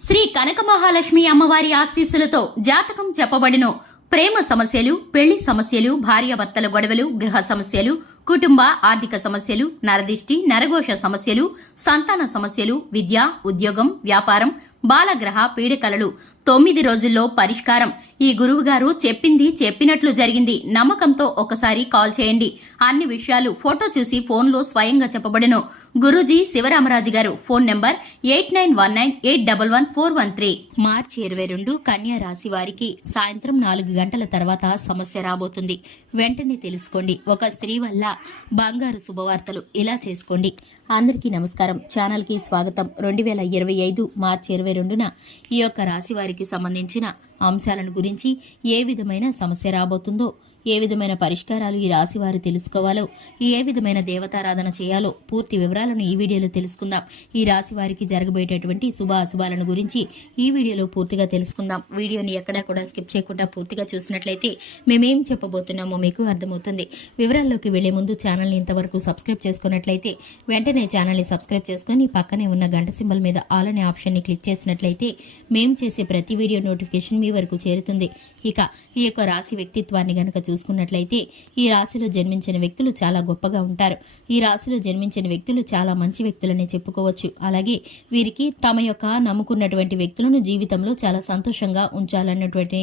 శ్రీ కనక మహాలక్ష్మి అమ్మవారి ఆశీస్సులతో జాతకం చెప్పబడిను. ప్రేమ సమస్యలు పెళ్ళి సమస్యలు భార్యాభర్తల గొడవలు గృహ సమస్యలు కుటుంబ ఆర్థిక సమస్యలు నరదిష్టి నరఘోష సమస్యలు సంతాన సమస్యలు విద్య ఉద్యోగం వ్యాపారం బాలగ్రహ పీడికలలు. తొమ్మిది రోజుల్లో పరిష్కారం. ఈ గురువుగారు చెప్పింది చెప్పినట్లు జరిగింది. నమ్మకంతో ఒకసారి కాల్ చేయండి. అన్ని విషయాలు ఫోటో చూసి ఫోన్లో స్వయంగా చెప్పబడను. గురూజీ శివరామరాజు గారు phone number eight nine one nine eight double one four one three. మార్చి ఇరవై రెండు కన్యా రాశి వారికి సాయంత్రం నాలుగు గంటల తర్వాత సమస్య రాబోతుంది. వెంటనే తెలుసుకోండి. ఒక స్త్రీ వల్ల బంగారు శుభవార్తలు ఇలా చేసుకోండి. అందరికీ నమస్కారం. ఛానల్కి స్వాగతం. రెండు వేల ఇరవై ఐదు మార్చి ఇరవై రెండున ఈ యొక్క రాశి వారికి సంబంధించిన అంశాలను గురించి ఏ విధమైన సమస్య రాబోతుందో ఏ విధమైన పరిష్కారాలు ఈ రాశి వారు తెలుసుకోవాలో ఏ విధమైన దేవతారాధన చేయాలో పూర్తి వివరాలను ఈ వీడియోలో తెలుసుకుందాం. ఈ రాశి వారికి జరగబోయేటటువంటి శుభ అశుభాలను గురించి ఈ వీడియోలో పూర్తిగా తెలుసుకుందాం. వీడియోని ఎక్కడా కూడా స్కిప్ చేయకుండా పూర్తిగా చూసినట్లయితే మేమేం చెప్పబోతున్నామో మీకు అర్థమవుతుంది. వివరాల్లోకి వెళ్ళే ముందు ఛానల్ని ఇంతవరకు సబ్స్క్రైబ్ చేసుకున్నట్లయితే వెంటనే ఛానల్ని సబ్స్క్రైబ్ చేసుకుని పక్కనే ఉన్న గంట సింబల్ మీద ఆల్ అనే ఆప్షన్ని క్లిక్ చేసినట్లయితే మేము చేసే ప్రతి వీడియో నోటిఫికేషన్ మీ వరకు చేరుతుంది. ఇక ఈ యొక్క రాశి వ్యక్తిత్వాన్ని గనక చూసుకున్నట్లయితే ఈ రాశిలో జన్మించిన వ్యక్తులు చాలా గొప్పగా ఉంటారు. ఈ రాశిలో జన్మించిన వ్యక్తులు చాలా మంచి వ్యక్తులనే చెప్పుకోవచ్చు. అలాగే వీరికి తమ యొక్క నమ్ముకున్నటువంటి వ్యక్తులను జీవితంలో చాలా సంతోషంగా ఉంచాలన్నటువంటి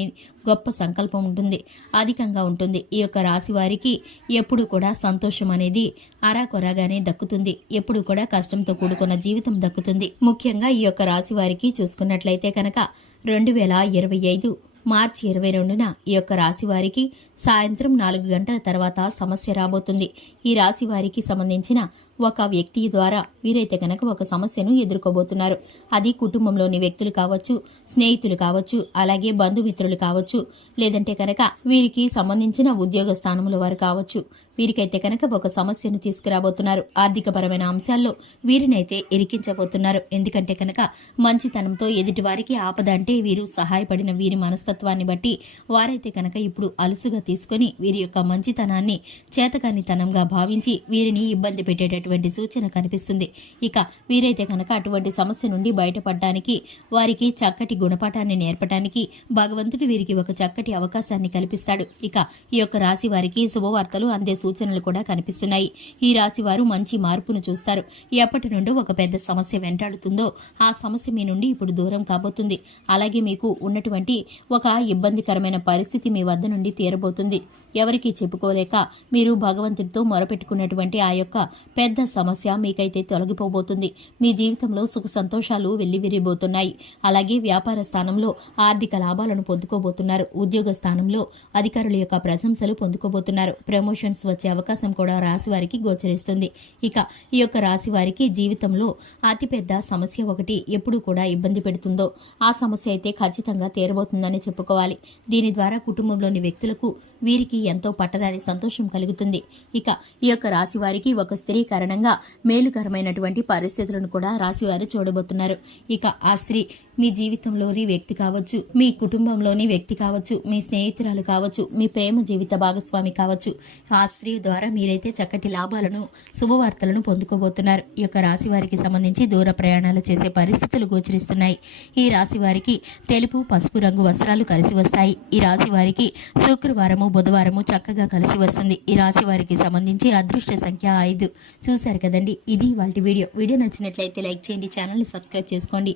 గొప్ప సంకల్పం ఉంటుంది అధికంగా ఉంటుంది. ఈ యొక్క రాశి వారికి ఎప్పుడు కూడా సంతోషం అనేది అరాకొరాగానే దక్కుతుంది. ఎప్పుడు కూడా కష్టంతో కూడుకున్న జీవితం దక్కుతుంది. ముఖ్యంగా ఈ యొక్క రాశి వారికి చూసుకున్నట్లయితే కనుక రెండు వేల ఇరవై ఐదు మార్చి ఇరవై రెండున ఈ యొక్క రాశి వారికి సాయంత్రం నాలుగు గంటల తర్వాత సమస్య రాబోతుంది. ఈ రాశి వారికి సంబంధించిన ఒక వ్యక్తి ద్వారా వీరైతే కనుక ఒక సమస్యను ఎదుర్కోబోతున్నారు. అది కుటుంబంలోని వ్యక్తులు కావచ్చు స్నేహితులు కావచ్చు అలాగే బంధుమిత్రులు కావచ్చు లేదంటే కనుక వీరికి సంబంధించిన ఉద్యోగ స్థానముల వారు కావచ్చు. వీరికైతే కనుక ఒక సమస్యను తీసుకురాబోతున్నారు. ఆర్థికపరమైన అంశాల్లో వీరినైతే ఇరికించబోతున్నారు. ఎందుకంటే కనుక మంచితనంతో ఎదుటి వారికి ఆపద అంటే వీరు సహాయపడిన వీరి మనస్తత్వాన్ని బట్టి వారైతే కనుక ఇప్పుడు అలుసుగా తీసుకొని వీరి యొక్క మంచితనాన్ని చేతకానితనంగా భావించి వీరిని ఇబ్బంది పెట్టేటట్టు పెట్టేటటువంటి సూచన కనిపిస్తుంది. ఇక వీరైతే కనుక అటువంటి సమస్య నుండి బయటపడడానికి వారికి చక్కటి గుణపాఠాన్ని నేర్పడానికి భగవంతుడు వీరికి ఒక చక్కటి అవకాశాన్ని కల్పిస్తాడు. ఇక ఈ యొక్క రాశి వారికి శుభవార్తలు అందే సూచనలు కూడా కనిపిస్తున్నాయి. ఈ రాశి వారు మంచి మార్పును చూస్తారు. ఎప్పటి నుండి ఒక పెద్ద సమస్య వెంటాడుతుందో ఆ సమస్య మీ నుండి ఇప్పుడు దూరం కాబోతుంది. అలాగే మీకు ఉన్నటువంటి ఒక ఇబ్బందికరమైన పరిస్థితి మీ వద్ద నుండి తీరబోతుంది. ఎవరికీ చెప్పుకోలేక మీరు భగవంతుడితో మొరపెట్టుకున్నటువంటి ఆ యొక్క పెద్ద సమస్య మీకైతే తొలగిపోబోతుంది. మీ జీవితంలో సుఖ సంతోషాలు వెల్లివిరిబోతున్నాయి అలాగే వ్యాపార స్థానంలో ఆర్థిక లాభాలను పొందుకోబోతున్నారు. ఉద్యోగ స్థానంలో అధికారుల యొక్క ప్రశంసలు పొందుకోబోతున్నారు. ప్రమోషన్స్ వచ్చే అవకాశం కూడా రాశి వారికి గోచరిస్తుంది. ఇక ఈ యొక్క రాశి వారికి జీవితంలో అతిపెద్ద సమస్య ఒకటి ఎప్పుడు కూడా ఇబ్బంది పెడుతుందో ఆ సమస్య అయితే ఖచ్చితంగా తీరబోతుందని చెప్పుకోవాలి. దీని ద్వారా కుటుంబంలోని వ్యక్తులకు వీరికి ఎంతో పట్టదాని సంతోషం కలుగుతుంది. ఇక ఈ యొక్క రాశి వారికి ఒక స్త్రీకరణ కారణంగా మేలుకరమైనటువంటి పరిస్థితులను కూడా రాశివారు చూడబోతున్నారు. ఇక ఆ స్త్రీ మీ జీవితంలోని వ్యక్తి కావచ్చు మీ కుటుంబంలోని వ్యక్తి కావచ్చు మీ స్నేహితురాలు కావచ్చు మీ ప్రేమ జీవిత భాగస్వామి కావచ్చు ఆ స్త్రీ ద్వారా మీరైతే చక్కటి లాభాలను శుభవార్తలను పొందుకోబోతున్నారు. ఈ యొక్క రాశి వారికి సంబంధించి దూర ప్రయాణాలు చేసే పరిస్థితులు గోచరిస్తున్నాయి. ఈ రాశి వారికి తెలుపు పసుపు రంగు వస్త్రాలు కలిసి వస్తాయి. ఈ రాశి వారికి శుక్రవారము బుధవారము చక్కగా కలిసి వస్తుంది. ఈ రాశి వారికి సంబంధించి అదృష్ట సంఖ్య ఐదు. చూశారు కదండి ఇది వాటి వీడియో. వీడియో నచ్చినట్లయితే లైక్ చేయండి ఛానల్ని సబ్స్క్రైబ్ చేసుకోండి.